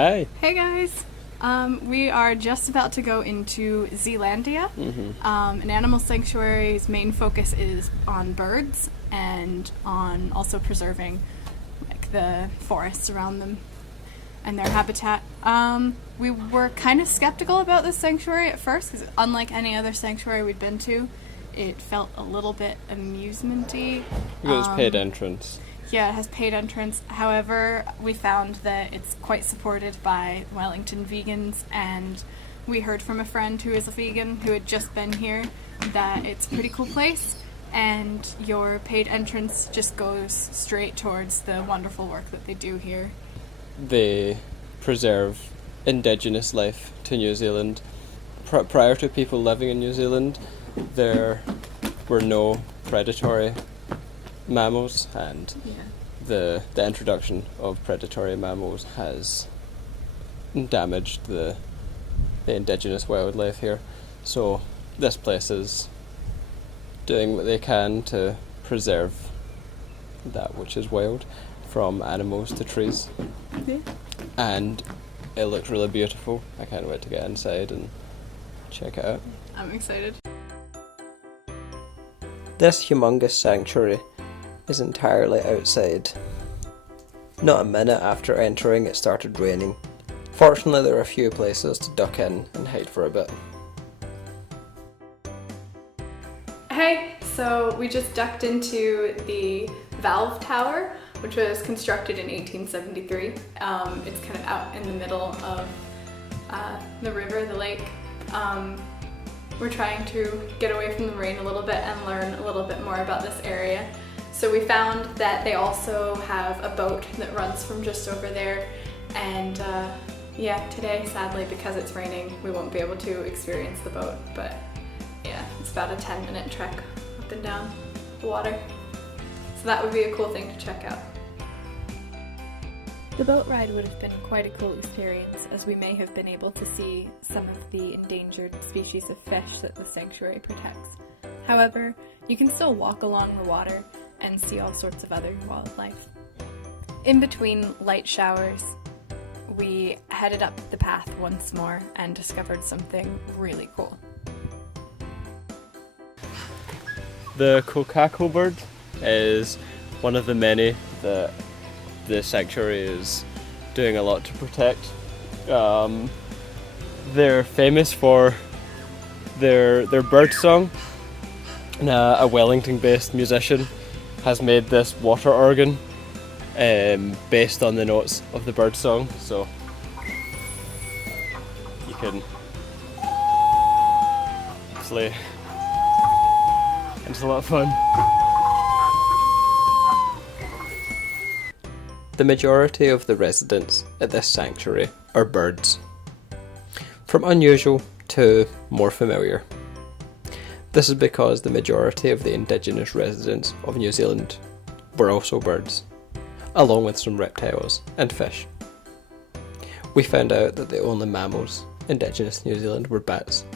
Hi. Hey guys! We are just about to go into Zealandia, an animal sanctuary's main focus is on birds and on also preserving the forests around them and their habitat. We were kind of skeptical about this sanctuary at first because unlike any other sanctuary we'd been to, it felt a little bit amusement-y. It was paid entrance. Yeah, it has paid entrance. However, we found that it's quite supported by Wellington vegans, and we heard from a friend who is a vegan who had just been here that it's a pretty cool place, and your paid entrance just goes straight towards the wonderful work that they do here. They preserve indigenous life to New Zealand. Prior to people living in New Zealand, there were no predatory mammals, and the introduction of predatory mammals has damaged the indigenous wildlife here. So this place is doing what they can to preserve that which is wild, from animals to trees. Yeah. And it looks really beautiful. I can't wait to get inside and check it out. I'm excited. This humongous sanctuary is entirely outside. Not a minute after entering, it started raining. Fortunately, there are a few places to duck in and hide for a bit. Hey, so we just ducked into the valve tower, which was constructed in 1873. It's kind of out in the middle of the river, the lake. We're trying to get away from the rain a little bit and learn a little bit more about this area. So we found that they also have a boat that runs from just over there, and today, sadly, because it's raining, we won't be able to experience the boat, but yeah, it's about a 10-minute trek up and down the water. So that would be a cool thing to check out. The boat ride would have been quite a cool experience, as we may have been able to see some of the endangered species of fish that the sanctuary protects. However, you can still walk along the water and see all sorts of other wildlife. In between light showers, we headed up the path once more and discovered something really cool. The kokako bird is one of the many that the sanctuary is doing a lot to protect. They're famous for their bird song. A Wellington-based musician has made this water organ based on the notes of the bird song, so you can play. It's a lot of fun. The majority of the residents at this sanctuary are birds, from unusual to more familiar. This is because the majority of the indigenous residents of New Zealand were also birds, along with some reptiles and fish. We found out that the only mammals indigenous to New Zealand were bats.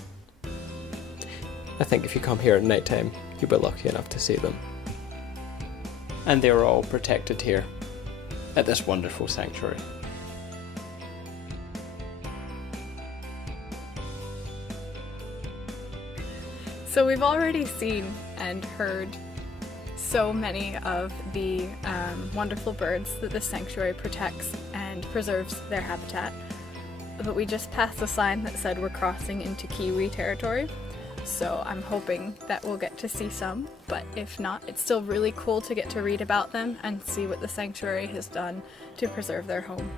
I think if you come here at night time, you'll be lucky enough to see them. And they are all protected here at this wonderful sanctuary. So we've already seen and heard so many of the wonderful birds that the sanctuary protects and preserves their habitat, but we just passed a sign that said we're crossing into Kiwi territory, so I'm hoping that we'll get to see some, but if not, it's still really cool to get to read about them and see what the sanctuary has done to preserve their home.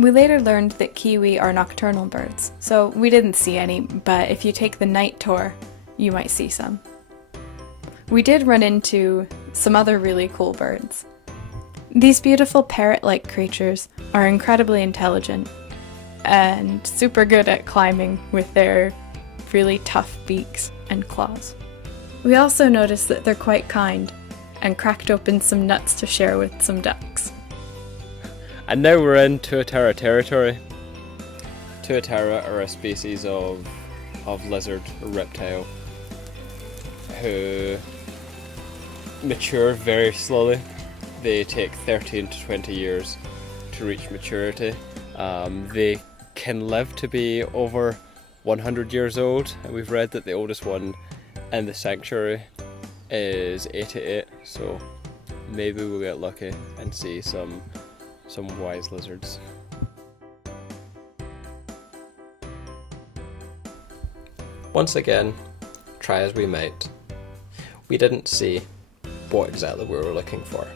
We later learned that kiwi are nocturnal birds, so we didn't see any, but if you take the night tour, you might see some. We did run into some other really cool birds. These beautiful parrot-like creatures are incredibly intelligent and super good at climbing with their really tough beaks and claws. We also noticed that they're quite kind and cracked open some nuts to share with some ducks. And now we're in Tuatara territory. Tuatara are a species of lizard or reptile who mature very slowly. They take 13 to 20 years to reach maturity. They can live to be over 100 years old, and we've read that the oldest one in the sanctuary is 88, so maybe we'll get lucky and see some wise lizards. Once again, try as we might, we didn't see what exactly we were looking for.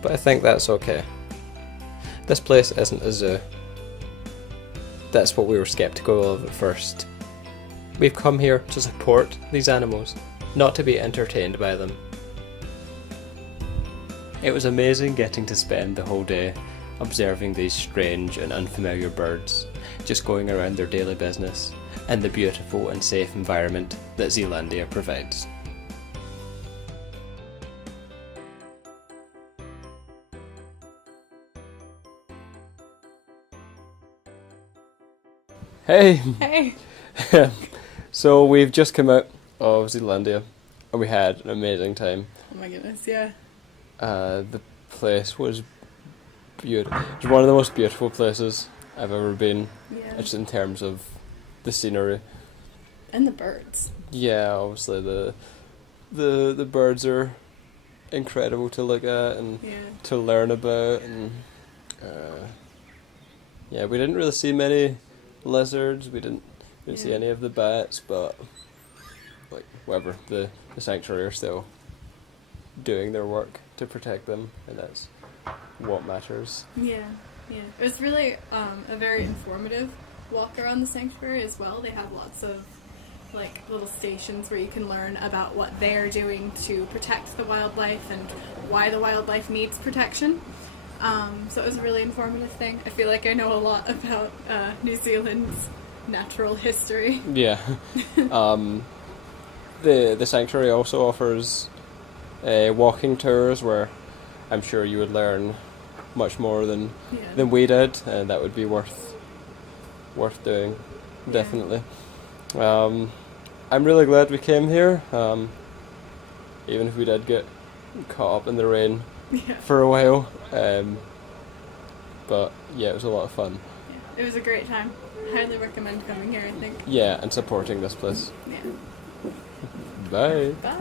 But I think that's okay. This place isn't a zoo. That's what we were skeptical of at first. We've come here to support these animals, not to be entertained by them. It was amazing getting to spend the whole day observing these strange and unfamiliar birds, just going around their daily business, in the beautiful and safe environment that Zealandia provides. Hey! Hey! So we've just come out of Zealandia and we had an amazing time. Oh my goodness, yeah. The place was beautiful. It was one of the most beautiful places I've ever been, Yeah. just in terms of the scenery. And the birds. Yeah, obviously the birds are incredible to look at and Yeah. to learn about, and yeah, we didn't really see many lizards. We didn't see Yeah. any of the bats, but like whatever, the sanctuary are still doing their work to protect them, and that's what matters. Yeah, yeah. It was really a very informative walk around the sanctuary as well. They have lots of like little stations where you can learn about what they're doing to protect the wildlife and why the wildlife needs protection. So it was a really informative thing. I feel like I know a lot about New Zealand's natural history. Yeah. The sanctuary also offers walking tours where I'm sure you would learn much more than we did, and that would be worth doing, definitely. I'm really glad we came here, even if we did get caught up in the rain for a while. But yeah, it was a lot of fun. Yeah, it was a great time. I highly recommend coming here, I think. Yeah, and supporting this place. Yeah. Bye. Bye.